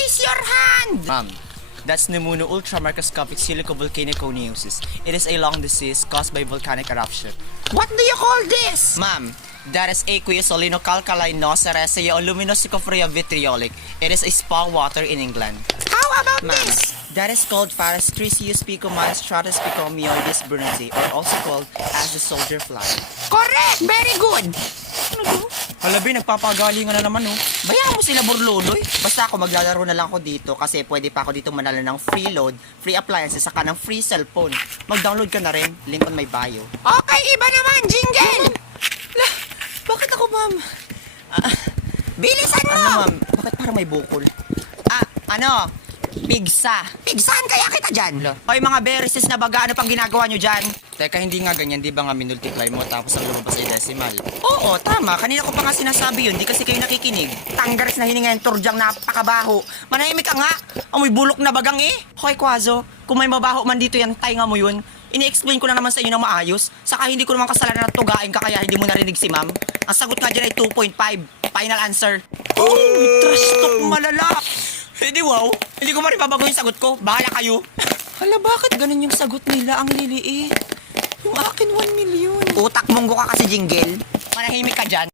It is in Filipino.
Raise your hand! Ma'am, that's pneumono-ultramicroscopic silicovolcaniconiosis. It is a lung disease caused by volcanic eruption. What do you call this? Ma'am, that is aqueous oliኖcalcaline luminosicophoria vitriolic. It is a spa water in England. How about Ma'am, this? that is called Parastricius picomyes stratosphicomioides bruneti, or also called as the soldier fly. Correct! Very good! Halabi, nagpapagalingan na naman, oh. Bayaan mo sila, burluloy. Basta ako, maglalaro na lang ako dito kasi pwede pa ako dito manalo ng free load, free appliances, saka ng free cellphone. Mag-download ka na rin. Link on my bio. Okay, iba naman, jingle! Bakit ako, ma'am? Bilisan mo! Ano, ma'am? Bakit parang may bukol? Pigsa. Pigsan kaya kita dyan! Hoy, mga bereses na baga, ano pang ginagawa nyo dyan? Teka, hindi nga ganyan, di ba nga minultiply mo tapos ang lumabas ay decimal? Oo, tama. Kanina ko pa nga sinasabi yun, di kasi kayo nakikinig. Tanggares na hininga yung turdyang napakabaho. Manahimik ka nga! Amoy bulok na bagang eh! Hoy, Kwazo, kung may mabaho man dito yan, tainga mo yun. Ini-explain ko na naman sa inyo ng maayos. Saka hindi ko naman kasalanan na tugain ka kaya hindi mo narinig si ma'am. Ang sagot nga dyan ay 2.5. Final answer. Oh, trash talk malala! Eh di wow, hindi ko marin babago yung sagot ko. Bahala kayo. Hala, bakit ganun yung sagot nila? Ang liliit. Yung akin 1 million. Utak monggo ka kasi, jingle. Manahimik ka dyan.